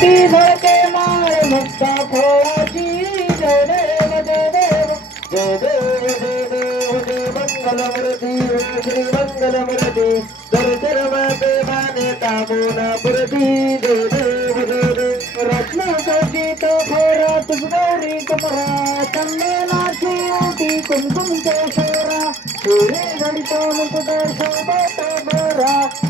ती भरते माळ मुक्ता फळाची जय देव जय देव जय देव जय देव जय मंगलमूर्ती श्री मंगलमूर्ती. दर्शन माने ताबोना पुरती जय देव जय. देव रत्न सजित फोरात गौरी कमरा. चंदनाची ओटी कुमकुम केशरा हिरे घडित मुकुट शोभत बरा.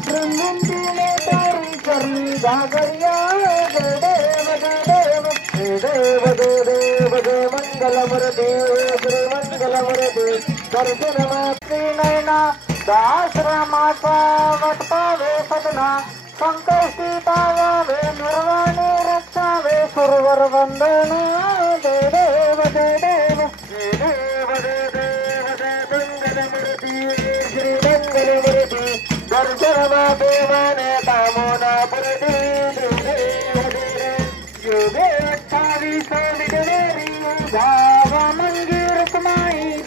முருகே மங்கள முருகே ஸ்ரீ மங்கள முருகே தரிசனம ஸ்ரீநயனா தாசரமாட்டாவே சதனா சங்கர் சீதாவே நிர்வாணே ரட்சாவே சுருவர் வந்தனே தேவ தேவ தேவ தேவ மங்கள முருகே ஸ்ரீ மங்கள முருகே தரிசனமா தேவானே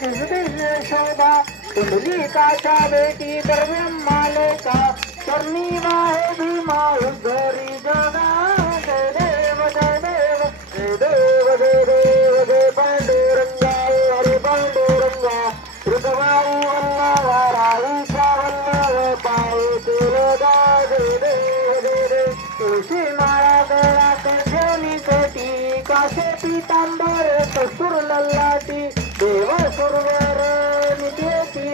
यशोदा कुंडली काशा बेटी द्रव्यम मालिका। करनी माहे भीमा उद्धरी जगा। देव, जय देव जय देव जय देव, जय पांडुरंगा, हरे पांडुरंगा। माया गला कर जोनी कोटी काशे पीतांबर ससुर लल्लाटी। देव सुरवर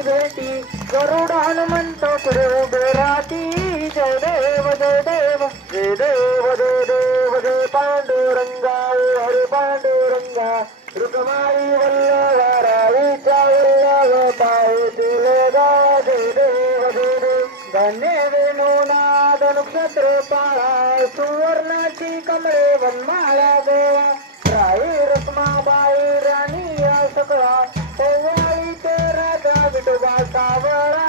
भेटी. गरुड हनुमंत पुढे उभे राहती जय देव जय देव. जय देव जय देव जय पांडुरंगा. हरे पांडुरंगा. रुक्माई वल्लभा राईच्या वल्लभ पाये तुलगा जय देव जय देव. धन्य वेणुनाद नक्षत्र पाळा. सुवर्णाची कमळे वनमाळा देवा राई रत्माबाई राणी పెట్టుకో కొవ్వు అయితే రాజా విటుగా కావరా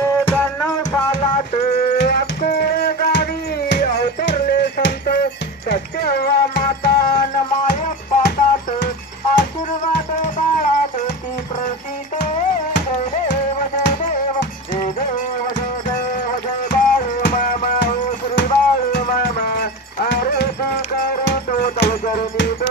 सत्यवा माता न मायप्पा तात आशीर्वाद बाळा देती प्रसिद्ध जय देव जय देव जय देव जय देव जय बाळू मामा हो श्री बाळू मामा. आरती करतो तव चरणी देवा जय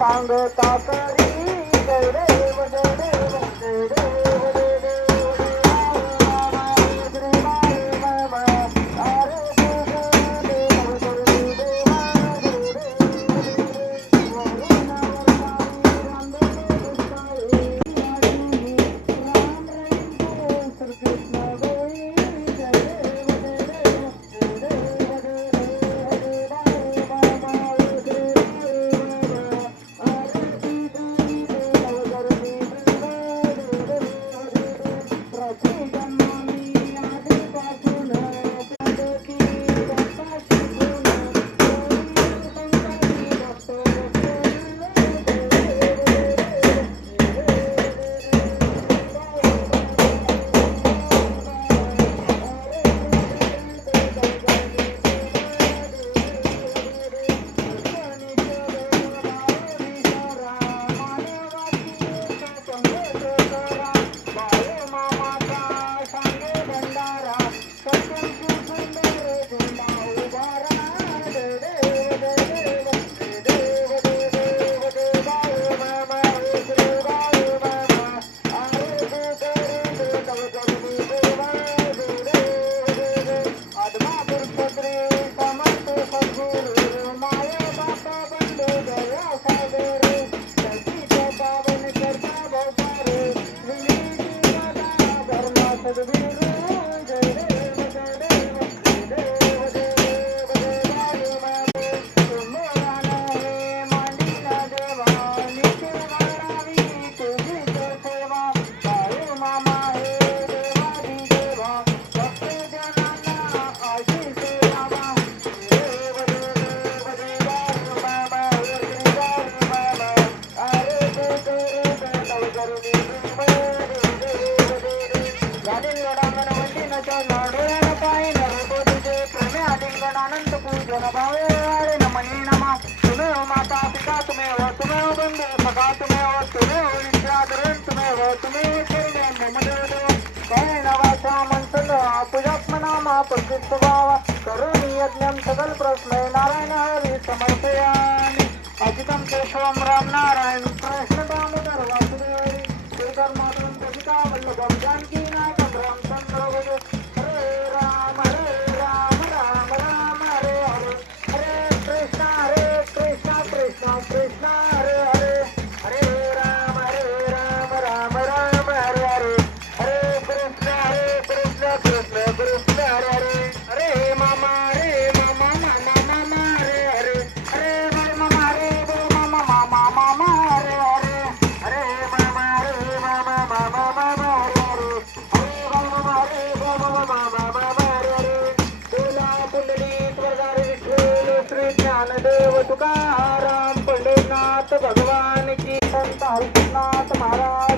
सांगता तरी जय देव जय देव जय देव पुष्पित स्वभाव सकल प्रश्न नारायण हरि समर्पयामि। अजितं राम नारायण कृष्ण दामोदर वासुदेव भगवान की संत हरिनाथ महाराज